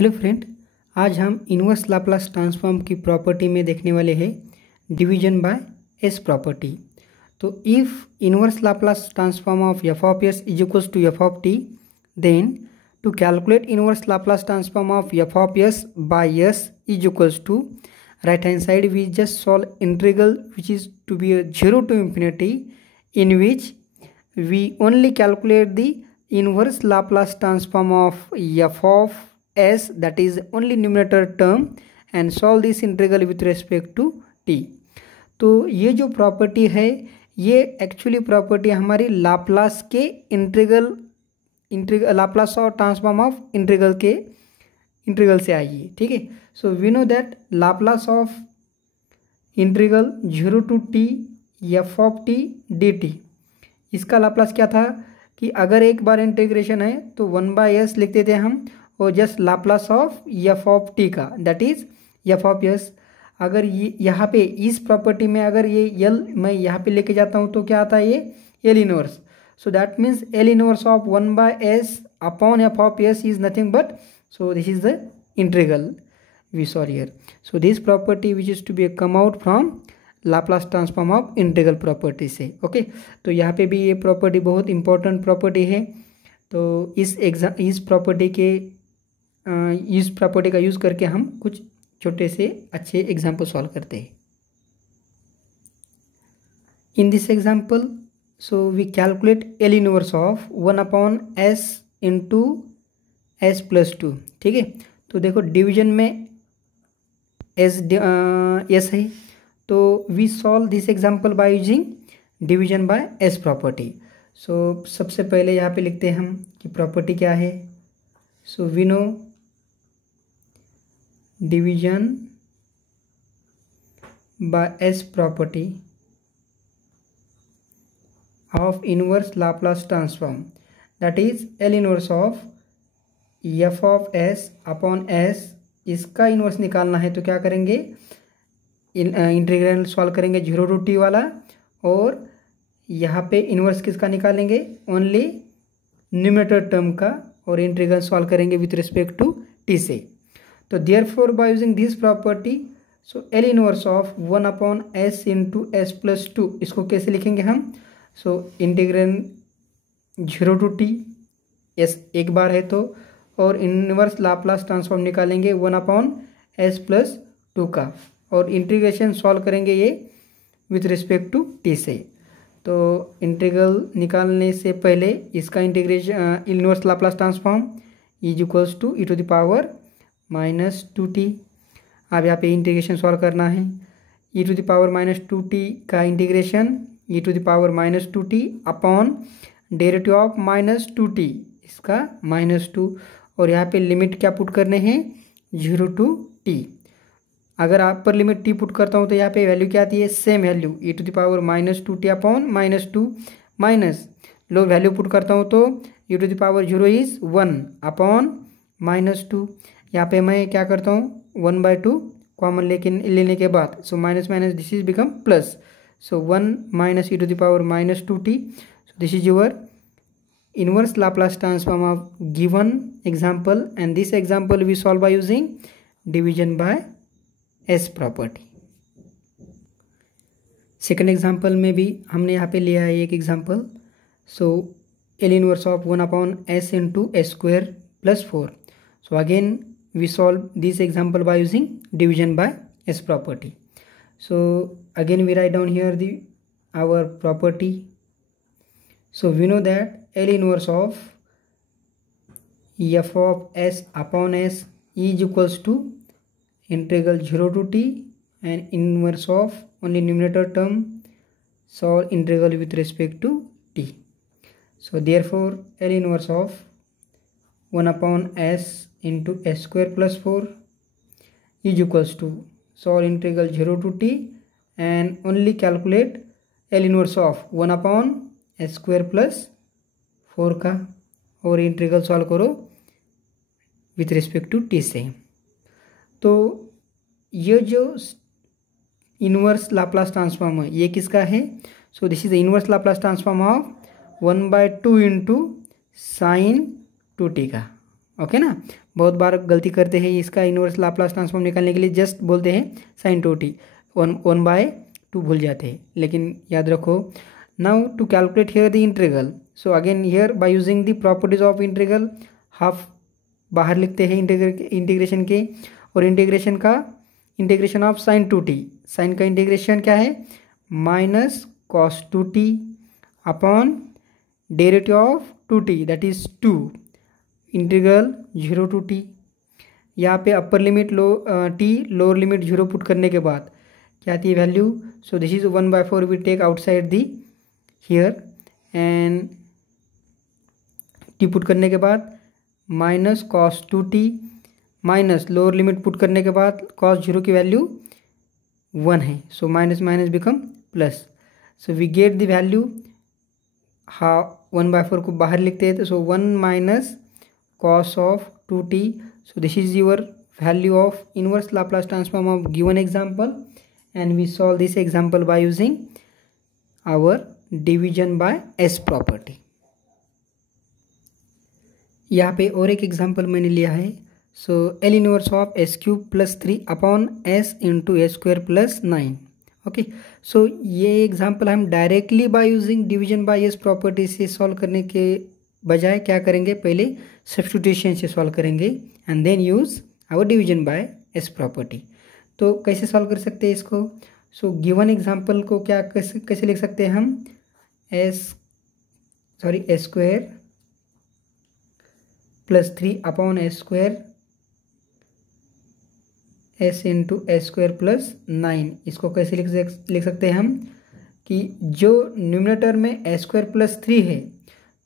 Hello friend, आज हम inverse Laplace transform की प्रॉपर्टी में देखने वाले हैं डिवीजन बाय एस प्रॉपर्टी। तो if inverse Laplace transform of F of S is equals to F of T, then to calculate inverse Laplace transform of F of S by S is equals to right hand side we just solve integral which is to be a 0 to infinity, in which we only calculate the inverse Laplace transform of f of s, that is only numerator term, and solve this integral with respect to t। तो ये जो property है ये actually property हमारी Laplace के integral Laplace और transform of integral से आई है। ठीक है, so we know that Laplace of integral 0 to t F of T D T, इसका लाप्लास क्या था कि अगर एक बार इंटीग्रेशन है तो 1/s लिख देते हैं हम, और just Laplace of F of T का, that is F of S. अगर ये यहाँ पे इस प्रॉपर्टी में अगर ये एल मैं यहाँ पे लेके जाता हूँ तो क्या आता है, ये L inverse. So that means L inverse of 1/s upon F of S is nothing but, so this is the integral we saw here. So this property which is to be come out from Laplace transform of integral property से। Okay, तो यहाँ पे भी ये property बहुत important property है। तो इस प्रॉपर्टी का यूज़ करके हम कुछ छोटे से अच्छे एग्जाम्पल सॉल्व करते हैं। In this example so we calculate L inverse of 1/s into S plus 2। ठीक है, तो देखो डिवीजन में एस है, तो we solve this example by using division by S property. So सबसे पहले यहाँ पे लिखते हैं हम कि प्रॉपर्टी क्या है। So we know division by S property of inverse Laplace transform, that is L inverse of F of S upon S. इसका इन्वर्स निकालना है तो क्या करेंगे, इंटीग्रल सॉल्व करेंगे 0 to t वाला, और यहाँ पे इन्वर्स किसका निकालेंगे, ओनली न्यूमरेटर टर्म का, और इंटीग्रल सॉल्व करेंगे विथ रिस्पेक्ट टू t से। तो therefore by using this property, so L inverse of 1/s into S plus 2, इसको कैसे लिखेंगे हम। So integral 0 to t, S एक बार है तो, और इनवर्स लाप्लास ट्रांसफॉर्म निकालेंगे 1/s प्लस 2 का, और इंटीग्रेशन सॉल्व करेंगे ये विथ रिस्पेक्ट टू टी से। तो इंटीग्रल निकालने से पहले इसका integration inverse Laplace transform is equals to e to the power -2t। अब यहाँ पे इंटीग्रेशन सॉल्व करना है, e to the power -2t का integration e to the power -2t upon derivative of -2t, इसका -2, और यहाँ पे लिमिट क्या पुट करने हैं, 0 to t। अगर आप पर लिमिट t पुट करता हूँ तो यहाँ पे वैल्यू क्या आती है, same value e to the power -2t upon -2, minus low value put करता हूँ तो e to the power 0 is 1 upon -2। यहाँ पे मैं क्या करता हूँ, 1/2 कॉमन लेने के बाद, so minus minus this is become plus, so 1 minus e to the power -2t। So this is your inverse Laplace transform of given example, and this example we solve by using division by S property। Second example में भी हमने यहाँ पे लिया है एक example. So L inverse of 1/s into S square plus 4। So again we solve this example by using division by S property. So again we write down here the our property. So we know that L inverse of f of s upon s is equals to integral 0 to t and inverse of only numerator term, so integral with respect to t. So therefore L inverse of 1/s into s square plus 4 is equals to solve integral 0 to t and only calculate L inverse of 1/s square plus 4 का, और integral solve करो with respect to T से। तो ये जो inverse Laplace transform है ये किसका है, सो this is the inverse Laplace transform of 1/2 into sine 2t का। ओके ना। बहुत बार गलती करते हैं इसका इनवर्स लाप्लास ट्रांसफॉर्म निकालने के लिए, जस्ट बोलते हैं साइन 2t, 1/2 भूल जाते हैं, लेकिन याद रखो। Now to calculate here the integral, so again here by using the properties of integral, half बाहर लिखते हैं इंटीग्रेशन के, और integration of sine 2t, sine का इंटीग्रेशन क्या है, minus cos 2t upon derivative of 2t that is 2, integral 0 to t। यहाँ पे upper limit t, lower limit 0 put करने के बाद क्या आती है value, so this is 1/4 we take outside the here, and t put करने के बाद minus cos 2t minus lower limit put करने के बाद कॉस 0 की वैल्यू 1 है, so minus minus become plus, so we get the value, हाँ 1/4 को बाहर लिखते हैं तो so 1 minus cos of 2t, so this is your value of inverse Laplace transform of given example, and we solve this example by using our division by s property। यहाँ पे और एक एग्जाम्पल मैंने लिया है, so L inverse of s cube plus 3 upon s into S square plus 9। Okay, so ये example हम directly by using division by S property से सॉल्व करने के बजाय क्या करेंगे, पहले सब्स्टिट्यूशन से सॉल्व करेंगे and then use our division by S property. तो कैसे सॉल्व कर सकते हैं इसको, सो गिवन एग्जांपल को क्या कैसे लिख सकते हैं हम, S square plus 3 upon S square S into S square plus 9, इसको कैसे लिख सकते हैं हम, कि जो न्यूमरेटर में एस स्क्वायर प्लस 3 है,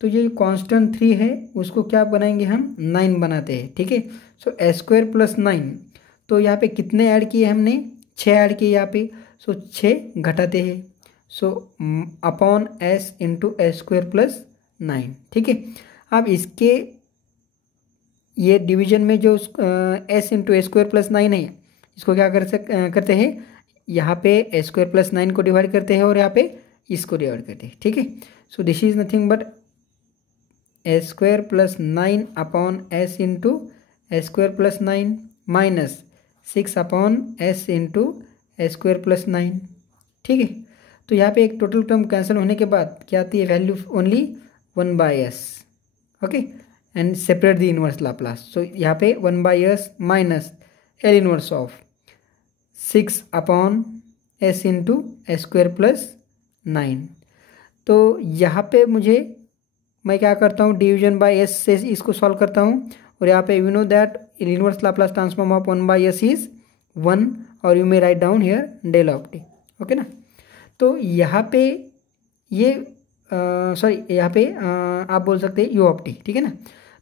तो ये कांस्टेंट 3 है उसको क्या बनाएंगे हम 9 बनाते हैं, ठीक है। सो एस स्क्वायर प्लस 9, तो यहाँ पे कितने ऐड किए हमने, 6 ऐड किए यहाँ पे, सो 6 घटाते हैं, so upon S into S square plus 9, ठीक है। अब इसके ये डिवीजन में जो S into S square plus 9 है, इसको क्या करते हैं, यहाँ पे एस स्क्वायर प्लस 9 को डिवाइड करते हैं और यहाँ पे इसको डिवाइड करते हैं, ठीक है। सो this is nothing but S square plus 9 upon S into S square plus 9 minus 6 upon S into S square plus 9, ठीक है। तो यहाँ पे एक टोटल टर्म कैंसिल होने के बाद क्या आती है value, only 1/s, okay, and separate the inverse Laplace, so यहाँ पे 1/s minus L inverse of 6 upon S into S square plus 9। तो यहाँ पे मैं क्या करता हूँ, डिवीजन बाय एस से इसको सॉल्व करता हूँ, और यहाँ पे you know that inverse Laplace transform of 1/s is 1, और you may write down here del of T, okay ना। तो यहाँ पे ये यहाँ पे आप बोल सकते हैं यू ऑफ टी, ठीक है ना।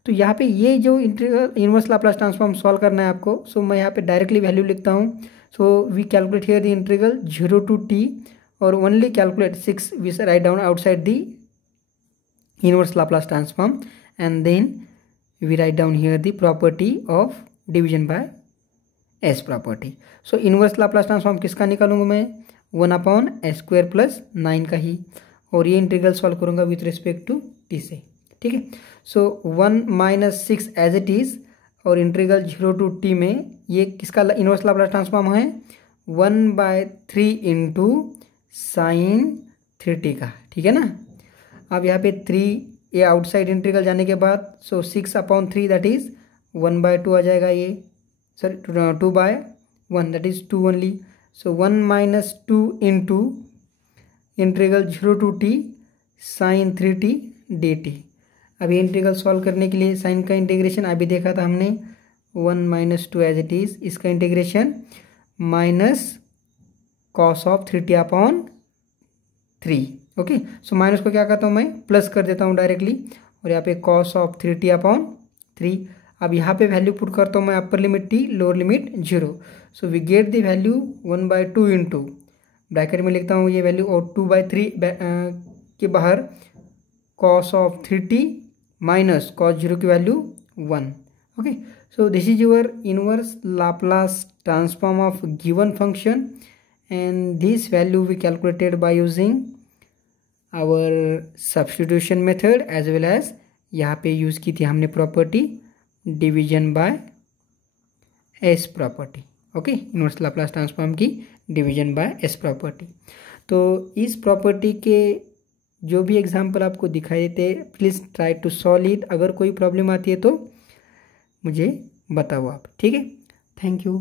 तो यहाँ पे ये जो इनवर्स लाप्लास ट्रांसफॉर्म सॉल्व करना है आपको, सो मैं यहाँ पे डायरेक्टली वैल्यू लिखता हूँ, so we calculate here the integral 0 to t, और only calculate 6 we write down outside the inverse Laplace transform, and then we write down here the property of division by s property। so inverse Laplace transform किसका निकालूंगा मैं, 1 upon S square plus 9 का ही, और ये integral solve करूंगा with respect to t से, ठीक है। सो 1 माइनस 6 एज इट इज, और इंटीग्रल 0 to t में ये किसका इनवर्स लाप्लास ट्रांसफॉर्म है, 1/3 इंटू साइन 3t का, ठीक है ना। अब यहाँ पे 3 ये आउटसाइड इंटीग्रल जाने के बाद, सो 6 अपॉन 3 दैट इज 1/2 आ जाएगा, ये sorry 2/1 that is 2 only, so 1 minus 2 into integral 0 to t sine 3t dt। अभी इंटीग्रल सॉल्व करने के लिए साइन का इंटीग्रेशन अभी देखा था हमने, 1 माइनस 2 एज इट इज, इसका integration minus cos of 3t upon 3, okay. So minus को क्या करता हूँ मैं, प्लस कर देता हूँ डायरेक्टली, और यहाँ पे कॉस ऑफ 3t अपॉन 3। अब यहाँ पे वैल्यू पुट करता हूँ मैं, upper limit t, lower limit 0, so we get the value 1/2 into bracket में लिखता हूँ ये वैल्यू, और 2/3 के बाहर cos of 3t minus cos 0 की value 1, okay. So this is your inverse Laplace transform of given function, and this value we calculated by using our substitution method as well as यहाँ पे use की थी हमने property division by S property. Okay, inverse Laplace transform की division by S property. तो इस property के जो भी एग्जाम्पल आपको दिखाई देते please try to solve it. अगर कोई प्रॉब्लम आती है तो मुझे बताओ आप, ठीक है। Thank you.